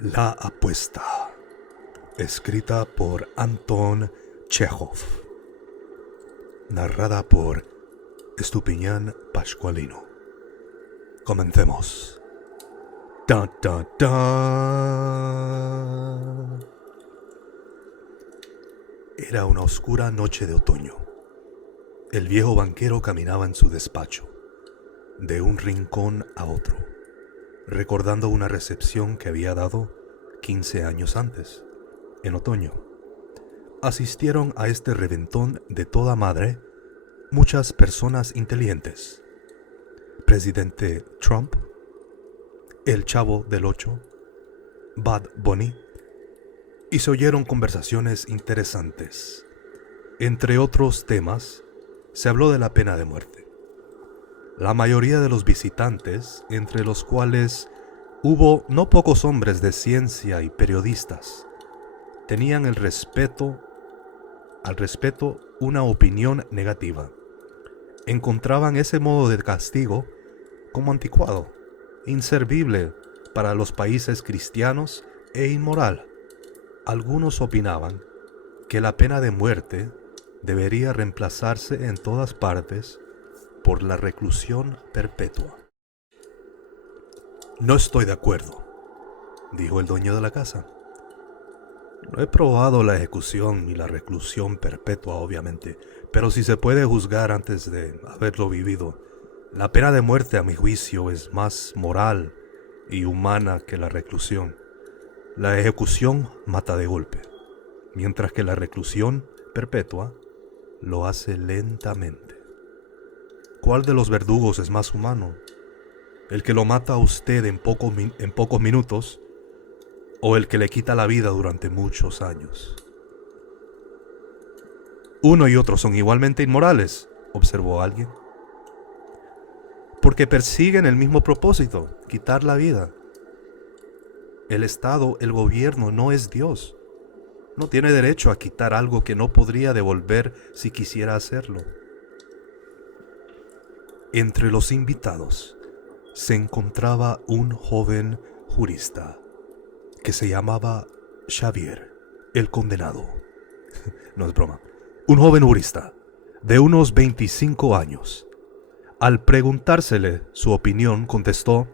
La apuesta, escrita por Anton Chekhov, narrada por Estupiñán Pascualino. Comencemos. ¡Tan, tan, tan! Era una oscura noche de otoño. El viejo banquero caminaba en su despacho, de un rincón a otro, recordando una recepción que había dado 15 años antes, en otoño. Asistieron a este reventón de toda madre muchas personas inteligentes. Presidente Trump, el Chavo del Ocho, Bad Bunny, y se oyeron conversaciones interesantes. Entre otros temas, se habló de la pena de muerte. La mayoría de los visitantes, entre los cuales hubo no pocos hombres de ciencia y periodistas, tenían al respeto una opinión negativa. Encontraban ese modo de castigo como anticuado, inservible para los países cristianos e inmoral. Algunos opinaban que la pena de muerte debería reemplazarse en todas partes por la reclusión perpetua. No estoy de acuerdo, dijo el dueño de la casa. No he probado la ejecución ni la reclusión perpetua, obviamente, pero si se puede juzgar antes de haberlo vivido, la pena de muerte, a mi juicio, es más moral y humana que la reclusión. La ejecución mata de golpe, mientras que la reclusión perpetua lo hace lentamente. ¿Cuál de los verdugos es más humano? ¿El que lo mata a usted en pocos minutos o el que le quita la vida durante muchos años? Uno y otro son igualmente inmorales, observó alguien, porque persiguen el mismo propósito, quitar la vida. El Estado, el gobierno, no es Dios. No tiene derecho a quitar algo que no podría devolver si quisiera hacerlo. Entre los invitados se encontraba un joven jurista que se llamaba Xavier, el condenado. No es broma. Un joven jurista de unos 25 años. Al preguntársele su opinión, contestó: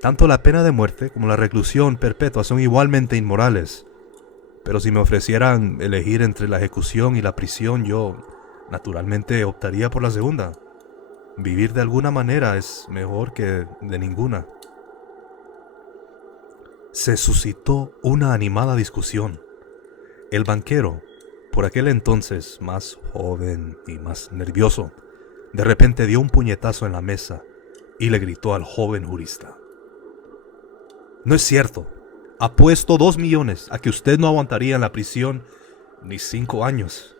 tanto la pena de muerte como la reclusión perpetua son igualmente inmorales. Pero si me ofrecieran elegir entre la ejecución y la prisión, yo naturalmente optaría por la segunda. Vivir de alguna manera es mejor que de ninguna. Se suscitó una animada discusión. El banquero, por aquel entonces más joven y más nervioso, de repente dio un puñetazo en la mesa y le gritó al joven jurista: no es cierto. Apuesto 2 millones a que usted no aguantaría en la prisión ni 5 años.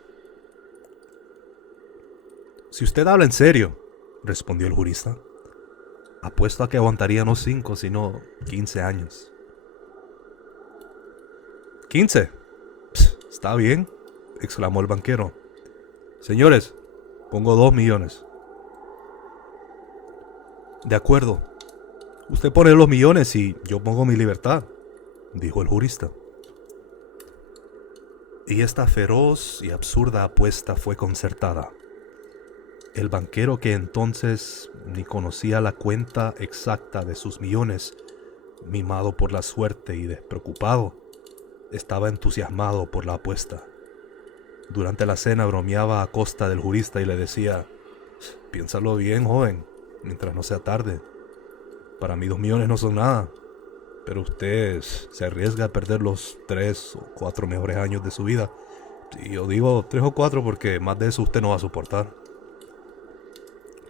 Si usted habla en serio, respondió el jurista, apuesto a que aguantaría no 5, sino 15 años. ¿15? Está bien, exclamó el banquero. Señores, pongo 2 millones. De acuerdo. Usted pone los millones y yo pongo mi libertad, dijo el jurista. Y esta feroz y absurda apuesta fue concertada. El banquero, que entonces ni conocía la cuenta exacta de sus millones, mimado por la suerte y despreocupado, estaba entusiasmado por la apuesta. Durante la cena bromeaba a costa del jurista y le decía: piénsalo bien, joven, mientras no sea tarde. Para mí 2 millones no son nada, pero usted se arriesga a perder los 3 o 4 mejores años de su vida. Y yo digo 3 o 4 porque más de eso usted no va a soportar.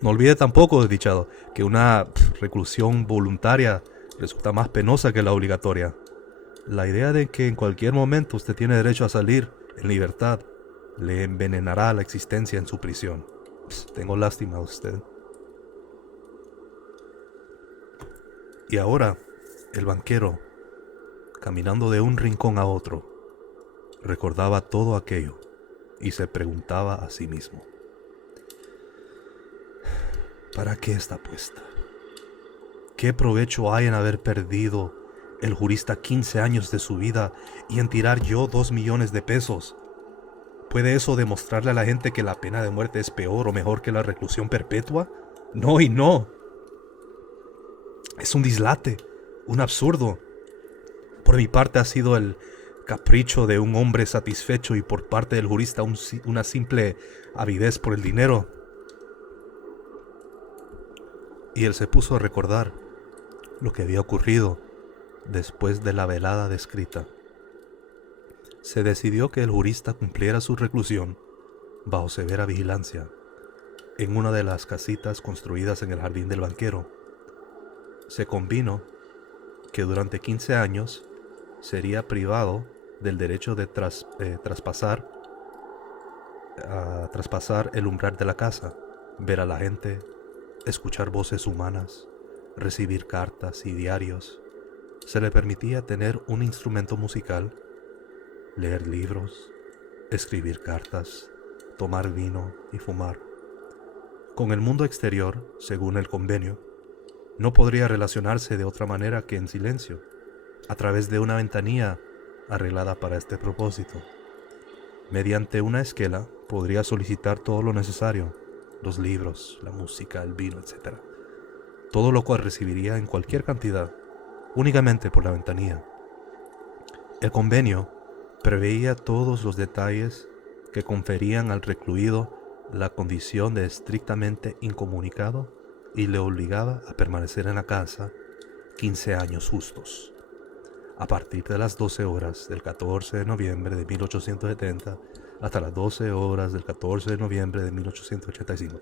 No olvide tampoco, desdichado, que una reclusión voluntaria resulta más penosa que la obligatoria. La idea de que en cualquier momento usted tiene derecho a salir en libertad le envenenará la existencia en su prisión. Tengo lástima de usted. Y ahora, el banquero, caminando de un rincón a otro, recordaba todo aquello y se preguntaba a sí mismo: ¿para qué esta apuesta? ¿Qué provecho hay en haber perdido el jurista 15 años de su vida y en tirar yo 2 millones de pesos. ¿Puede eso demostrarle a la gente que la pena de muerte es peor o mejor que la reclusión perpetua? No y no. Es un dislate, un absurdo. Por mi parte ha sido el capricho de un hombre satisfecho y por parte del jurista una simple avidez por el dinero. Y él se puso a recordar lo que había ocurrido después de la velada descrita. Se decidió que el jurista cumpliera su reclusión bajo severa vigilancia en una de las casitas construidas en el jardín del banquero. Se convino que durante 15 años sería privado del derecho de traspasar el umbral de la casa, ver a la gente, escuchar voces humanas, recibir cartas y diarios. Se le permitía tener un instrumento musical, leer libros, escribir cartas, tomar vino y fumar. Con el mundo exterior, según el convenio, no podría relacionarse de otra manera que en silencio, a través de una ventanilla arreglada para este propósito. Mediante una esquela podría solicitar todo lo necesario, los libros, la música, el vino, etc. Todo lo cual recibiría en cualquier cantidad, únicamente por la ventanilla. El convenio preveía todos los detalles que conferían al recluido la condición de estrictamente incomunicado y le obligaba a permanecer en la casa 15 años justos. A partir de las 12 horas del 14 de noviembre de 1870 hasta las 12 horas del 14 de noviembre de 1885.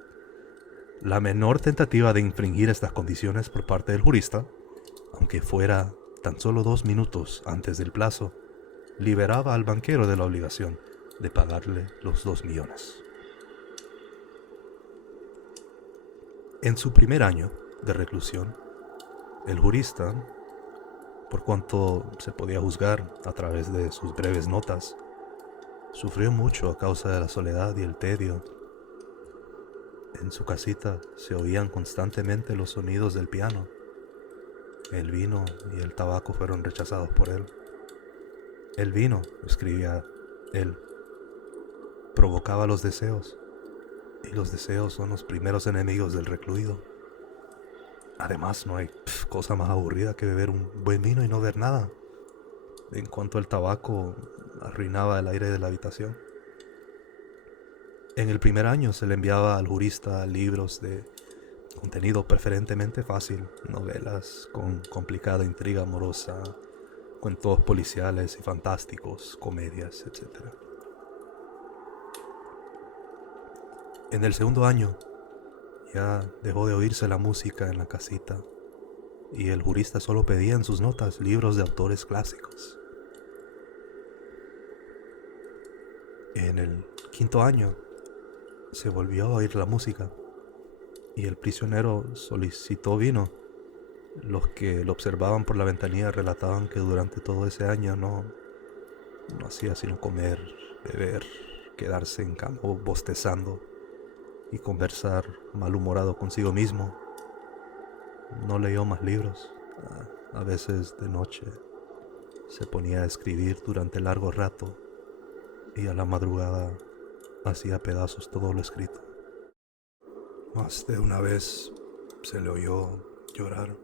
La menor tentativa de infringir estas condiciones por parte del jurista, aunque fuera tan solo 2 minutos antes del plazo, liberaba al banquero de la obligación de pagarle los 2 millones. En su primer año de reclusión, el jurista, por cuanto se podía juzgar a través de sus breves notas, sufrió mucho a causa de la soledad y el tedio. En su casita se oían constantemente los sonidos del piano. El vino y el tabaco fueron rechazados por él. El vino, escribía él, provocaba los deseos, y los deseos son los primeros enemigos del recluido. Además, no hay cosa más aburrida que beber un buen vino y no ver nada. En cuanto al tabaco, arruinaba el aire de la habitación. En el primer año se le enviaba al jurista libros de contenido preferentemente fácil, novelas con complicada intriga amorosa, cuentos policiales y fantásticos, comedias, etc. En el segundo año ya dejó de oírse la música en la casita y el jurista solo pedía en sus notas libros de autores clásicos. En el quinto año se volvió a oír la música y el prisionero solicitó vino. Los que lo observaban por la ventanilla relataban que durante todo ese año no hacía sino comer, beber, quedarse en cama bostezando y conversar malhumorado consigo mismo. No leyó más libros. A veces de noche se ponía a escribir durante largo rato y a la madrugada hacía pedazos todo lo escrito. Más de una vez se le oyó llorar.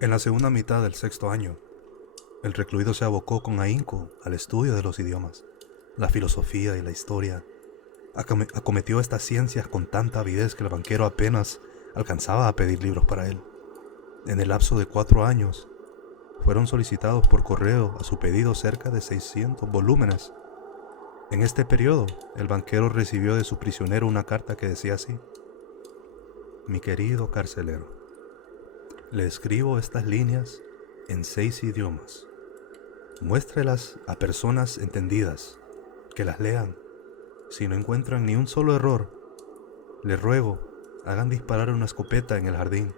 En la segunda mitad del sexto año, el recluido se abocó con ahínco al estudio de los idiomas, la filosofía y la historia. Acometió estas ciencias con tanta avidez que el banquero apenas alcanzaba a pedir libros para él. En el lapso de 4 años, fueron solicitados por correo a su pedido cerca de 600 volúmenes. En este periodo, el banquero recibió de su prisionero una carta que decía así: Mi querido carcelero, le escribo estas líneas en 6 idiomas. Muéstrelas a personas entendidas, que las lean. Si no encuentran ni un solo error, les ruego, hagan disparar una escopeta en el jardín.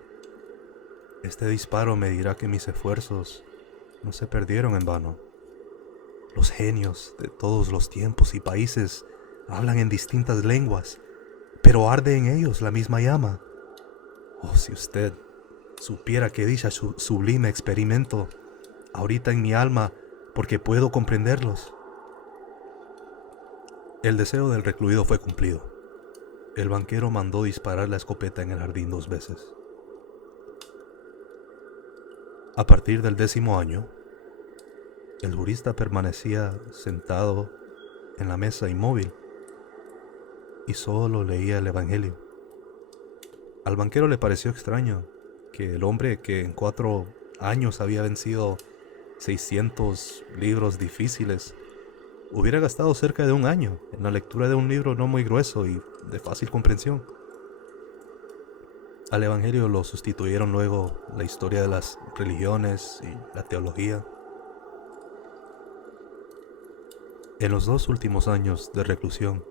Este disparo me dirá que mis esfuerzos no se perdieron en vano. Los genios de todos los tiempos y países hablan en distintas lenguas, pero arde en ellos la misma llama. Oh, si usted Supiera qué dicha sublime experimento ahorita en mi alma, porque puedo comprenderlos. El deseo del recluido fue cumplido. El banquero mandó disparar la escopeta en el jardín 2 veces. A partir del 10º año, el jurista permanecía sentado en la mesa inmóvil y solo leía el Evangelio. Al banquero le pareció extraño que el hombre que en 4 años había vencido 600 libros difíciles hubiera gastado cerca de 1 año en la lectura de un libro no muy grueso y de fácil comprensión. Al Evangelio lo sustituyeron luego la historia de las religiones y la teología. En los 2 últimos años de reclusión,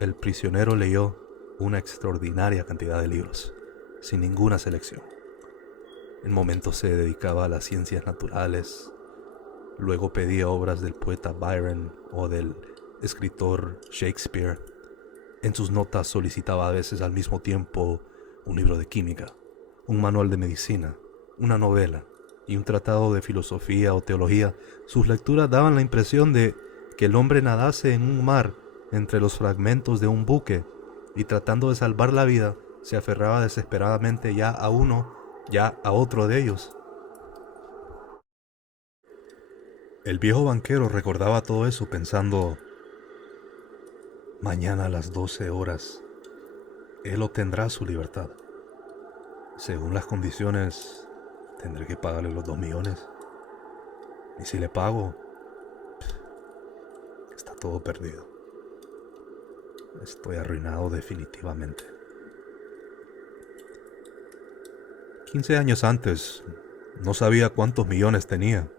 el prisionero leyó una extraordinaria cantidad de libros, sin ninguna selección. En momentos se dedicaba a las ciencias naturales, luego pedía obras del poeta Byron o del escritor Shakespeare. En sus notas solicitaba a veces al mismo tiempo un libro de química, un manual de medicina, una novela y un tratado de filosofía o teología. Sus lecturas daban la impresión de que el hombre nadase en un mar entre los fragmentos de un buque y tratando de salvar la vida se aferraba desesperadamente ya a uno, ya a otro de ellos. El viejo banquero recordaba todo eso pensando: mañana a las 12 horas, él obtendrá su libertad. Según las condiciones, tendré que pagarle los 2 millones. Y si le pago, está todo perdido. Estoy arruinado definitivamente. 15 años antes, no sabía cuántos millones tenía,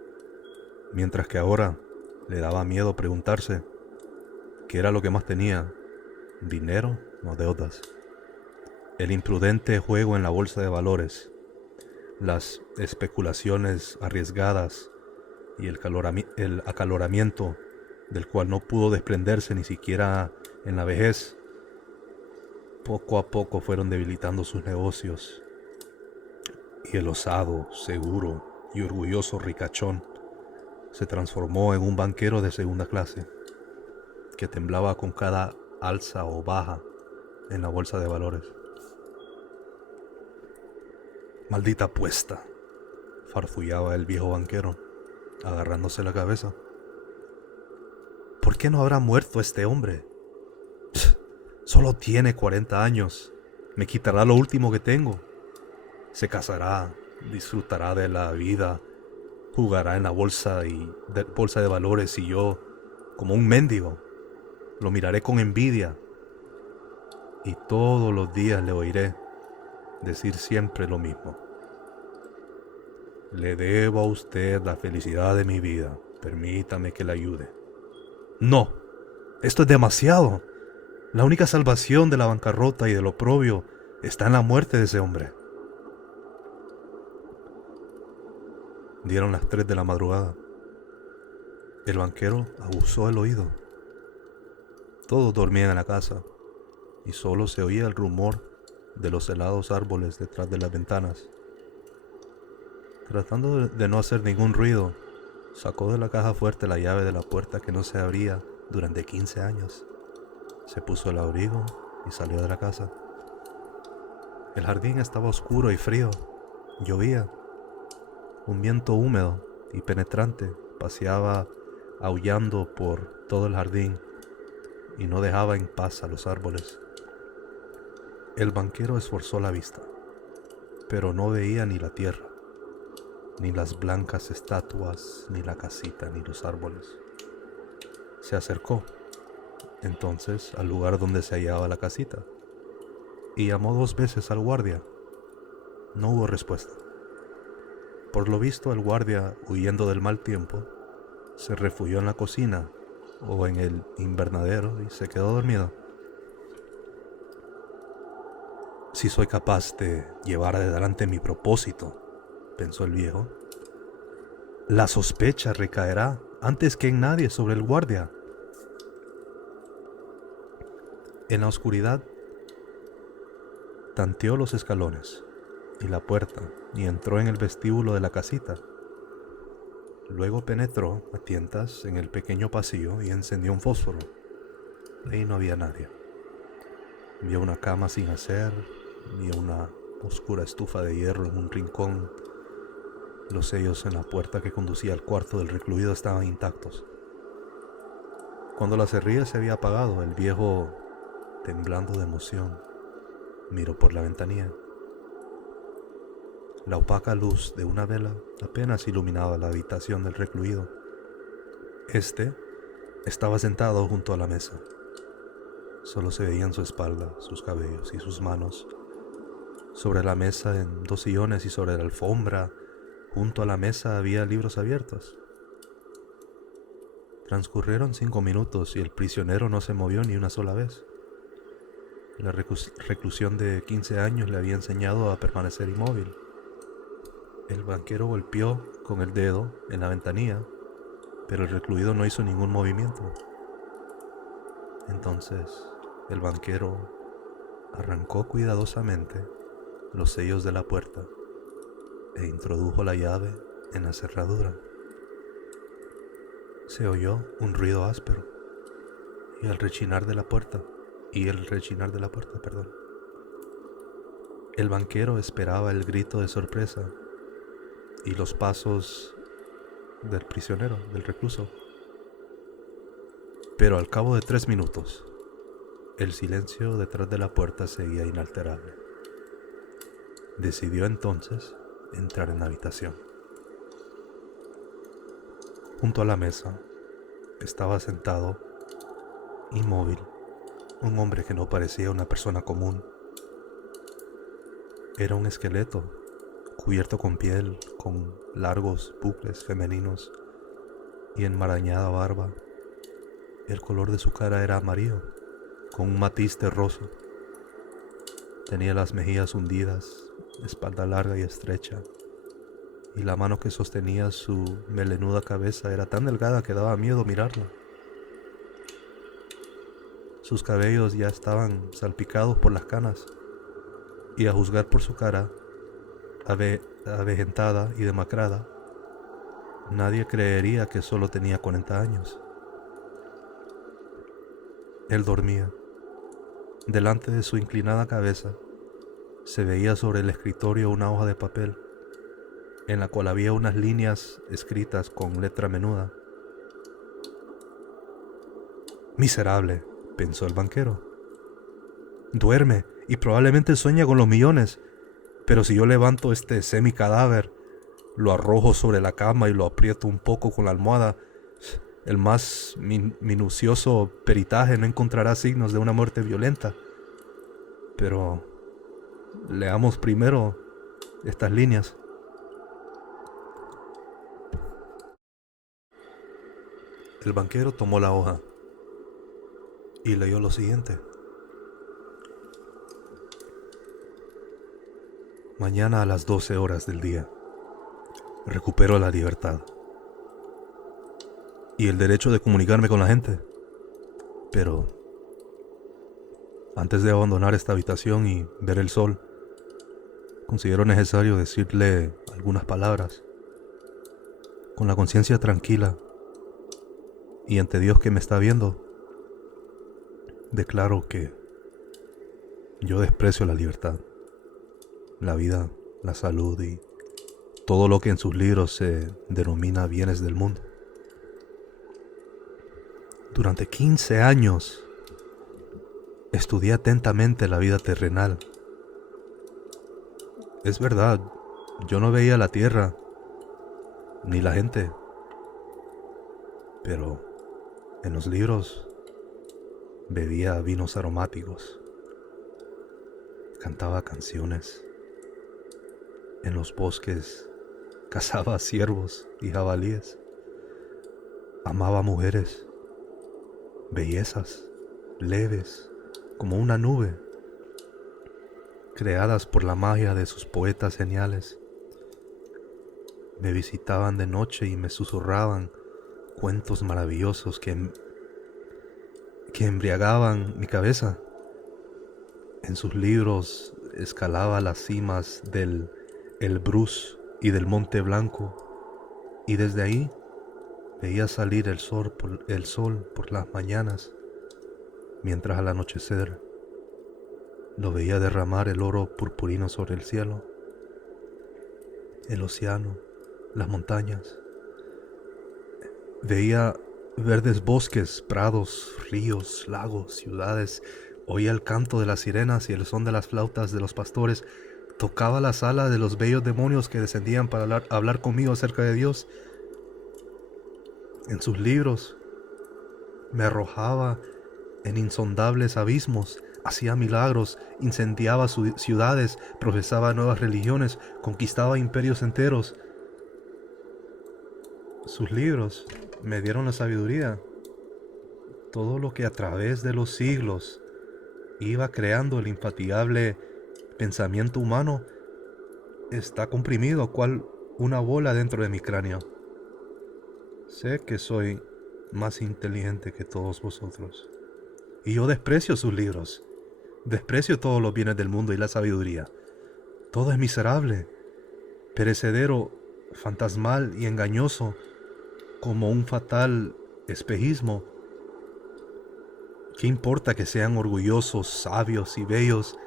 mientras que ahora le daba miedo preguntarse qué era lo que más tenía: dinero o deudas. El imprudente juego en la bolsa de valores, las especulaciones arriesgadas y el acaloramiento del cual no pudo desprenderse ni siquiera en la vejez, poco a poco fueron debilitando sus negocios, y el osado, seguro y orgulloso ricachón se transformó en un banquero de segunda clase que temblaba con cada alza o baja en la bolsa de valores. Maldita apuesta, farfullaba el viejo banquero, agarrándose la cabeza. ¿Por qué no habrá muerto este hombre? Solo tiene 40 años. Me quitará lo último que tengo. Se casará, disfrutará de la vida, jugará en la bolsa de valores y yo, como un mendigo, lo miraré con envidia y todos los días le oiré decir siempre lo mismo: le debo a usted la felicidad de mi vida, permítame que le ayude. No, esto es demasiado. La única salvación de la bancarrota y del oprobio está en la muerte de ese hombre. Dieron las 3 de la madrugada. El banquero aguzó el oído. Todos dormían en la casa y solo se oía el rumor de los helados árboles detrás de las ventanas. Tratando de no hacer ningún ruido, sacó de la caja fuerte la llave de la puerta que no se abría durante 15 años. Se puso el abrigo y salió de la casa. El jardín estaba oscuro y frío. Llovía. Un viento húmedo y penetrante paseaba aullando por todo el jardín y no dejaba en paz a los árboles. El banquero esforzó la vista, pero no veía ni la tierra, ni las blancas estatuas, ni la casita, ni los árboles. Se acercó entonces al lugar donde se hallaba la casita y llamó 2 veces al guardia. No hubo respuesta. Por lo visto, el guardia, huyendo del mal tiempo, se refugió en la cocina o en el invernadero y se quedó dormido. Si soy capaz de llevar adelante mi propósito, pensó el viejo, la sospecha recaerá antes que en nadie sobre el guardia. En la oscuridad, tanteó los escalones y la puerta y entró en el vestíbulo de la casita. Luego penetró a tientas en el pequeño pasillo y encendió un fósforo. Ahí no había nadie. Vio una cama sin hacer, vio una oscura estufa de hierro en un rincón. Los sellos en la puerta que conducía al cuarto del recluido estaban intactos. Cuando la cerrilla se había apagado, el viejo, temblando de emoción, miró por la ventanilla. La opaca luz de una vela apenas iluminaba la habitación del recluido. Este estaba sentado junto a la mesa. Solo se veían su espalda, sus cabellos y sus manos. Sobre la mesa, en dos sillones y sobre la alfombra, junto a la mesa había libros abiertos. Transcurrieron 5 minutos y el prisionero no se movió ni una sola vez. La reclusión de 15 años le había enseñado a permanecer inmóvil. El banquero golpeó con el dedo en la ventanilla, pero el recluido no hizo ningún movimiento. Entonces, el banquero arrancó cuidadosamente los sellos de la puerta e introdujo la llave en la cerradura. Se oyó un ruido áspero y el rechinar de la puerta, perdón. El banquero esperaba el grito de sorpresa y los pasos del prisionero, del recluso. Pero al cabo de 3 minutos, el silencio detrás de la puerta seguía inalterable. Decidió entonces entrar en la habitación. Junto a la mesa estaba sentado, inmóvil, un hombre que no parecía una persona común. Era un esqueleto cubierto con piel, con largos bucles femeninos y enmarañada barba. El color de su cara era amarillo, con un matiz terroso. Tenía las mejillas hundidas, espalda larga y estrecha, y la mano que sostenía su melenuda cabeza era tan delgada que daba miedo mirarla. Sus cabellos ya estaban salpicados por las canas, y a juzgar por su cara, avejentada y demacrada, nadie creería que solo tenía 40 años. Él dormía. Delante de su inclinada cabeza se veía sobre el escritorio una hoja de papel, en la cual había unas líneas escritas con letra menuda. Miserable, pensó el banquero. Duerme y probablemente sueña con los millones, pero si yo levanto este semicadáver, lo arrojo sobre la cama y lo aprieto un poco con la almohada, el más minucioso peritaje no encontrará signos de una muerte violenta. Pero leamos primero estas líneas. El banquero tomó la hoja y leyó lo siguiente. Mañana a las 12 horas del día, recupero la libertad y el derecho de comunicarme con la gente. Pero antes de abandonar esta habitación y ver el sol, considero necesario decirle algunas palabras. Con la conciencia tranquila y ante Dios que me está viendo, declaro que yo desprecio la libertad, la vida, la salud y todo lo que en sus libros se denomina bienes del mundo. Durante 15 años estudié atentamente la vida terrenal. Es verdad, yo no veía la tierra ni la gente, pero en los libros bebía vinos aromáticos, cantaba canciones, en los bosques cazaba ciervos y jabalíes, amaba mujeres, bellezas, leves como una nube, creadas por la magia de sus poetas geniales. Me visitaban de noche y me susurraban cuentos maravillosos que embriagaban mi cabeza. En sus libros escalaba las cimas del Elbrus y del Monte Blanco, y desde ahí veía salir el sol por las mañanas, mientras al anochecer lo veía derramar el oro purpurino sobre el cielo, el océano, las montañas. Veía verdes bosques, prados, ríos, lagos, ciudades. Oía el canto de las sirenas y el son de las flautas de los pastores. Tocaba las alas de los bellos demonios que descendían para hablar conmigo acerca de Dios. En sus libros me arrojaba en insondables abismos, hacía milagros, incendiaba ciudades, profesaba nuevas religiones, conquistaba imperios enteros. Sus libros me dieron la sabiduría. Todo lo que a través de los siglos iba creando el infatigable pensamiento humano está comprimido cual una bola dentro de mi cráneo. Sé que soy más inteligente que todos vosotros. Y yo desprecio sus libros. Desprecio todos los bienes del mundo y la sabiduría. Todo es miserable, perecedero, fantasmal y engañoso, como un fatal espejismo. ¿Qué importa que sean orgullosos, sabios y bellos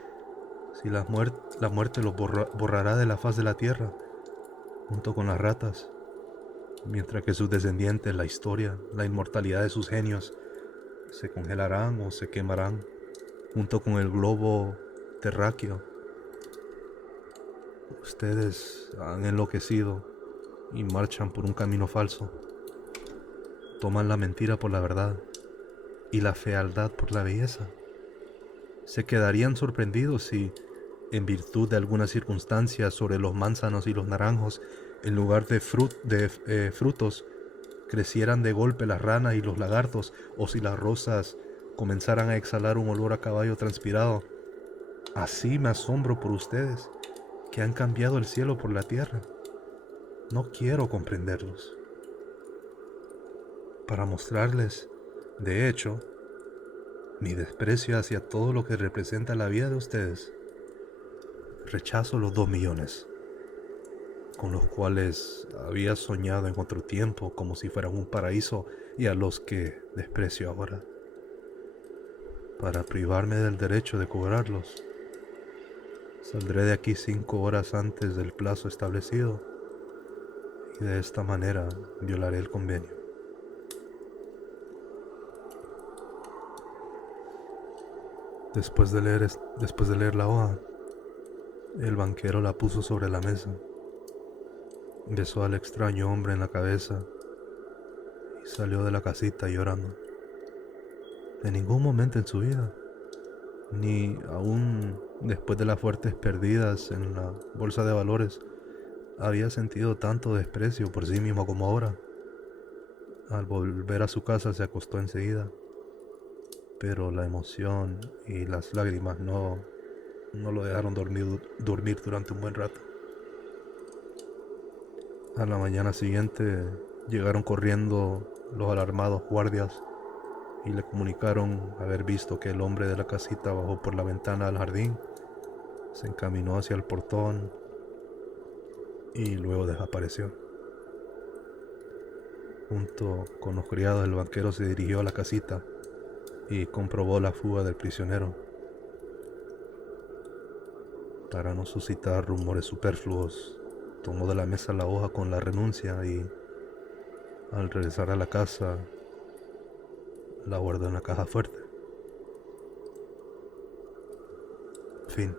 si la muerte los borrará de la faz de la tierra, junto con las ratas, mientras que sus descendientes, la historia, la inmortalidad de sus genios, se congelarán o se quemarán, junto con el globo terráqueo? Ustedes han enloquecido y marchan por un camino falso. Toman la mentira por la verdad y la fealdad por la belleza. Se quedarían sorprendidos si, en virtud de algunas circunstancias sobre los manzanos y los naranjos, en lugar de frutos, crecieran de golpe las ranas y los lagartos, o si las rosas comenzaran a exhalar un olor a caballo transpirado. Así me asombro por ustedes, que han cambiado el cielo por la tierra. No quiero comprenderlos. Para mostrarles, de hecho, mi desprecio hacia todo lo que representa la vida de ustedes, rechazo los 2 millones, con los cuales había soñado en otro tiempo como si fueran un paraíso, y a los que desprecio ahora. Para privarme del derecho de cobrarlos, saldré de aquí 5 horas antes del plazo establecido, y de esta manera violaré el convenio. Después de leer la hoja, el banquero la puso sobre la mesa, besó al extraño hombre en la cabeza y salió de la casita llorando. En ningún momento en su vida, ni aún después de las fuertes pérdidas en la bolsa de valores, había sentido tanto desprecio por sí mismo como ahora. Al volver a su casa se acostó enseguida, pero la emoción y las lágrimas no lo dejaron dormir durante un buen rato. A la mañana siguiente llegaron corriendo los alarmados guardias y le comunicaron haber visto que el hombre de la casita bajó por la ventana del jardín, se encaminó hacia el portón y luego desapareció. Junto con los criados, el banquero se dirigió a la casita y comprobó la fuga del prisionero. Para no suscitar rumores superfluos, tomó de la mesa la hoja con la renuncia y, al regresar a la casa, la guardó en la caja fuerte. Fin.